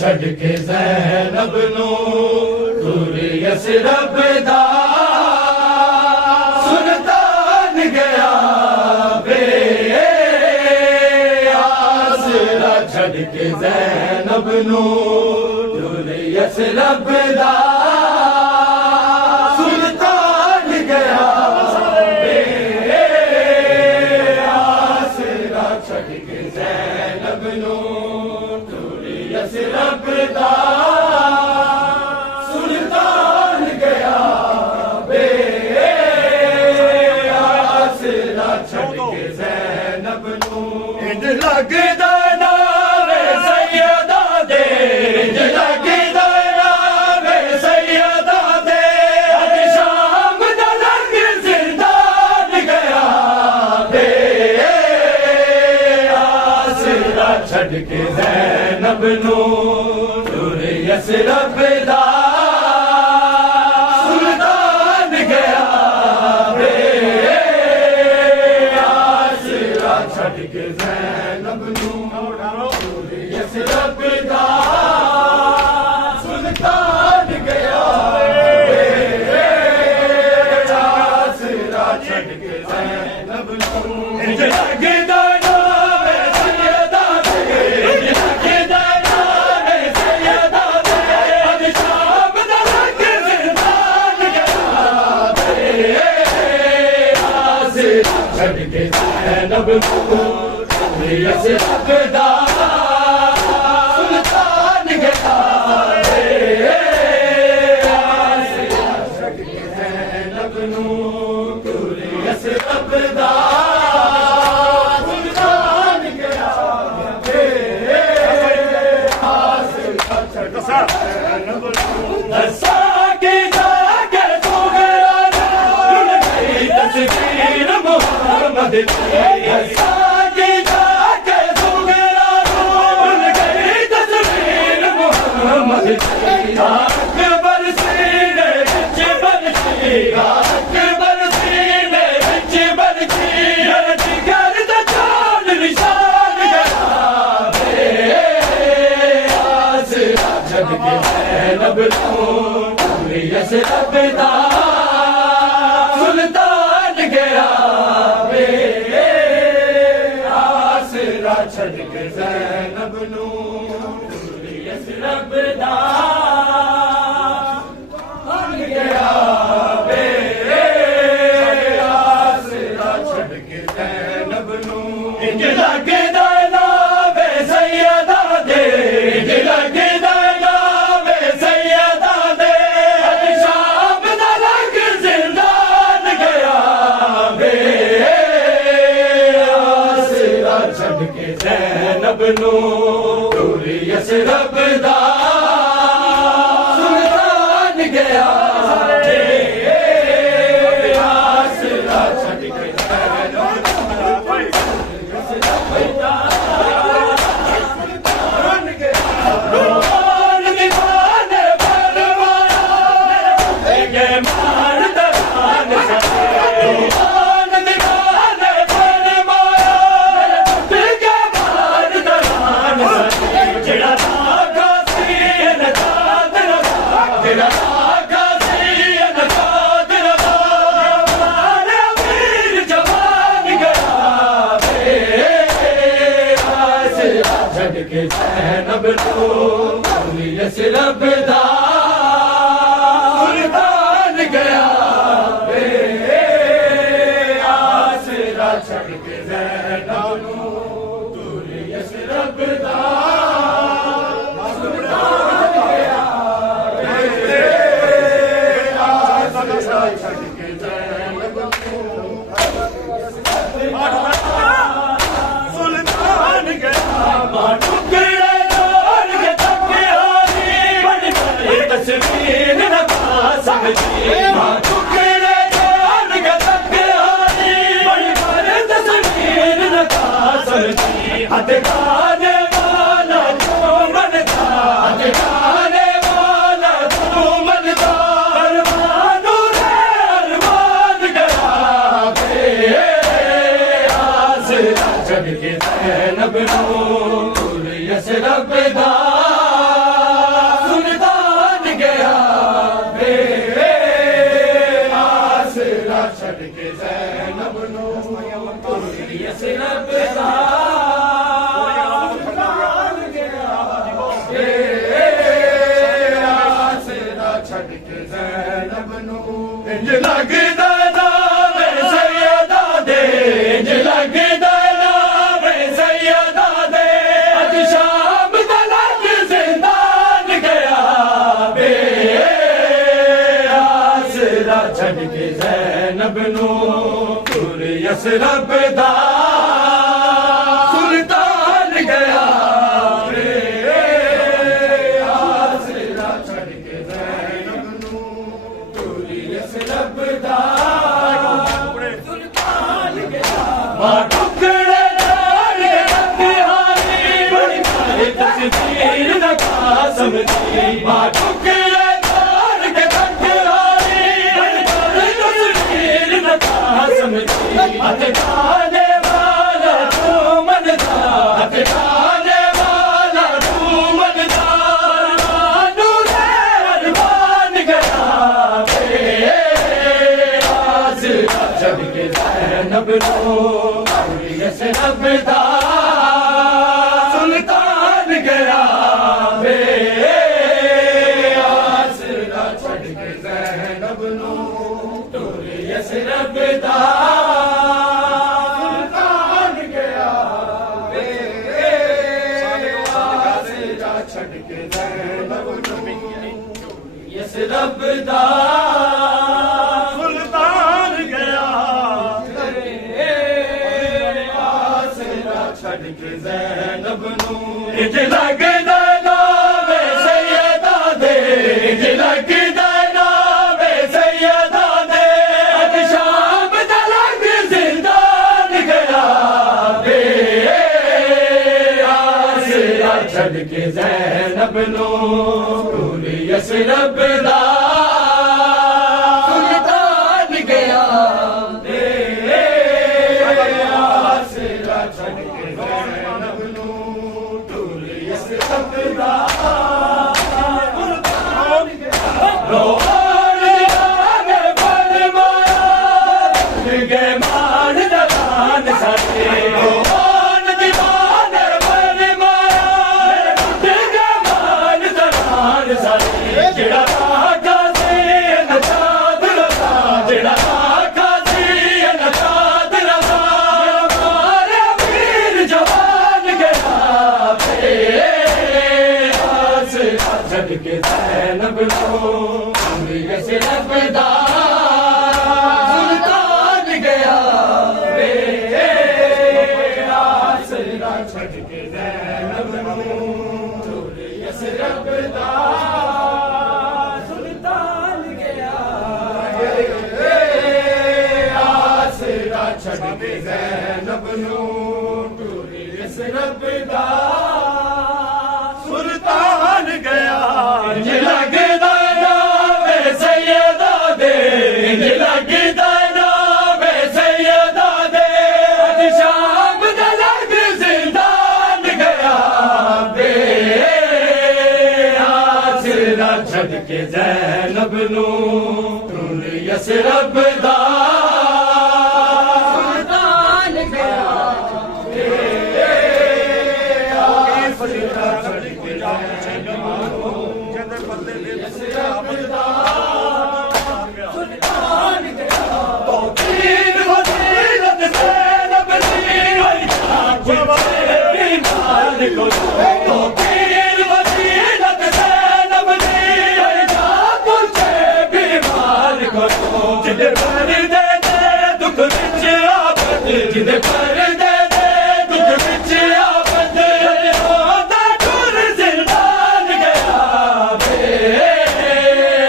छड़ के ज़ैनब नू दूर यसरब दा सुल्तान गया बे आसरा छड़ के ज़ैनब नू दूर यसरब दा सुल्तान गया बे आसरा छड़ के ज़ैनब नू यसरब दा सुल्तान गया बे आसरा छड़ के ज़ैनब नू इंज लगदा नावे सैयदा दे इंज लगदा नावे सैयदा दे अज शाम दा रंग जिंदान गया बे आसरा छड़ के ज़ैनब नू दूर यसरब दा सुल्तान गया बे आसरा छड़ के ज़ैनब नू दूर यसरब दा सुल्तान गया बे आसरा छड़ के ज़ैनब नू इंज लगदा नावे सैयदा दे इंज लगदा नावे सैयदा दे अज शाम दा रंग जिंदान गया बे आसरा छड़ के ज़ैनब नू दूर यसरब दा सुल्तान गया बे आसरा छड़ के ज़ैनब नू दूर यसरब दा सुल्तान गया बे आसरा छड़ के ज़ैनब नू दसा के जाके सो गया रुल गई तस्वीर मोहम्मद की दसा के जाके सो गया रुल गई तस्वीर मोहम्मद की अकबर सीने विच बरसी अकबर सीने विच बरसी जिगर दा जान निशान गया बे आसरा छड़ के ज़ैनब नू दूर यसरब दा सुल्तान गया बे आसरा छड़ के ज़ैनब नू दूर यसरब दा सुल्तान गया बे आसरा छड़ के ज़ैनब नू इंज लगदा नावे सैयदा दे इंज लगदा नावे सैयदा दे अज शाम दा रंग जिंदान गया बे आसरा छड़ के ज़ैनब नू दूर यसरब दा सुल्तान गया बे आसरा छड़ के ज़ैनब नू यसरब दा सुल्तान गया रोन दीवाने परवाना के मान दरान रोन दीवाने परवाना के मान दरान जेड़ा धागा सी न चादर जेड़ा धागा सी न चादर मारे वीर जवान गया बे आसरा छड़ के ज़ैनब नू दूर यसरब दा सुल्तान गया बे आसरा छड़ के ज़ैनब नू दूर यसरब दा सुल्तान गया बे आसरा छड़ के ज़ैनब नू सुल्तान गया टुकड़े तोड़ के तकियारी बन गई तस्वीर न पा समझी यसरब दा सुल्तान गया रे आसरा छड़ के ज़ैनब नू टोली यसरब दा सुल्तान गया मां टुकड़े नारे रखहानी बड़ी मारे तस्वीर दा कासम दी मां टुकड़े नारे रखहानी बड़ी मारे तस्वीर दा कासम दी अतकाने वाला तू मनदा अतकाने वाला तू मनदा नूर अरमान गया रे आसरा छड़ के ज़ैनब नू यसरब दा सुल्तान गया रे आसरा छड़ के ज़ैनब नू टोली यसरब दा सुल्तान गया रे आसरा छड़ के ज़ैनब नू यसरब दा सुल्तान गया छड़ के ज़ैनब नू इज लगदा नावे सैयदा दे इज लगदा नावे सैयदा दे अज शाम दा लग जिंदान गया रे आसरा छड़ के ज़ैनब नू टोली यसरब दा सुल्तान गया रे आसरा छड़ के ज़ैनब नू टोली यसरब दा सुल्तान गया रोहान ने फरमाया गए मान दलान साथे रोहान दीवान फरमाया गए मान दलान साथे जेड़ा आका से नचाद रहा जेड़ा आका से नचाद रहा मारे वीर जवान गया रे आसरा छड़ के ज़ैनब नू टोली यसरब दा सुल्तान गया रे आसरा छड़ के ज़ैनब नू टोली यसरब दा सुल्तान गया रे आसरा छड़ के ज़ैनब नू टोली यसरब दा सुल्तान गया इंज लगदा नावे सैयदा दे इंज लगदा नावे सैयदा दे अज शाम दा लग जिंदान गया रे आसरा छड़ के ज़ैनब नू टोली यसरब दा सुल्तान गया रे आसरा छड़ के ज़ैनब नू यसरब दा सुल्तान गया तो तीन वज़ीरत ज़ैनब दी वही बीमार को तो तीन वज़ीरत ज़ैनब दी वही बीमार को जिदे पर दे दुख विच आफत जिदे पर दे दुख विच आफत होता टुर जिंदान गया रे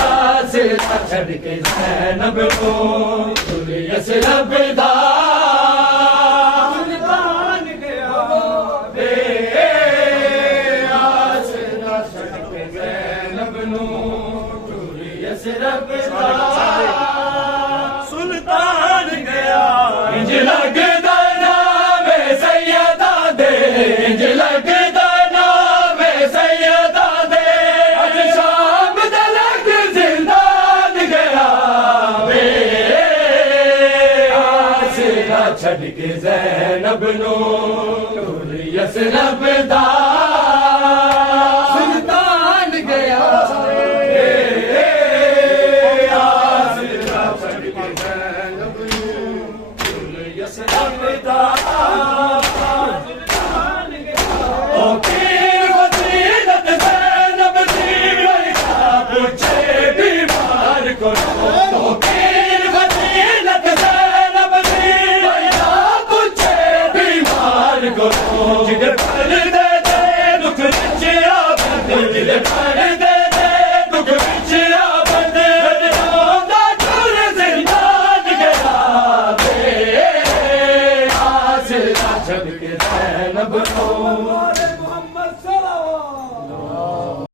आसरा छड़ के ज़ैनब नू टोली यसरब दा सुल्तान गया रे आसरा छड़ के ज़ैनब नू टोली यसरब दा सुल्तान गया इंज लगदा नावे सैयदा दे इंज लगदा नावे सैयदा दे अज शाम दा लग जिंदान गया रे आसरा छड़ के ज़ैनब नू टोली यसरब दा